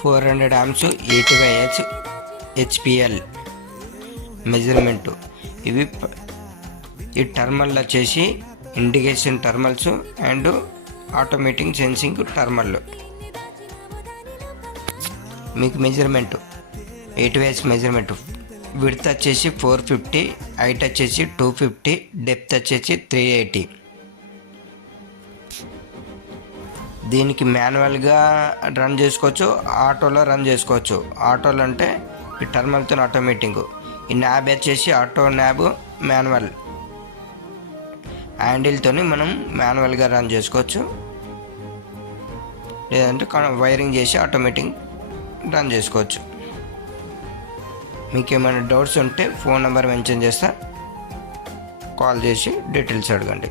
400 amps 85H HPL measurement. ఇవి ఈ terminal వచ్చేసి indication terminals and automatic sensing terminal. మీకు మెజర్మెంటు 85H మెజర్మెంటు. విడ్త్ వచ్చేసి 450, హైట్ వచ్చేసి 250, డెప్త్ వచ్చేసి 380. దీనికి మాన్యువల్గా రన్ చేసుకోవచ్చు, ఆటోలో రన్ చేసుకోవచ్చు. ఆటోలో అంటే ఈ టర్మల్తో ఆటోమేటిక్. ఈ న్యాబ్ వచ్చేసి ఆటో న్యాబ్ మాన్యువల్. హ్యాండిల్తో మనం మాన్యువల్గా రన్ చేసుకోవచ్చు, లేదంటే వైరింగ్ చేసి ఆటోమేటిక్ రన్ చేసుకోవచ్చు. మీకు ఏమైనా డౌట్స్ ఉంటే ఫోన్ నెంబర్ మెన్షన్ చేస్తా, కాల్ చేసి డీటెయిల్స్ అడగండి.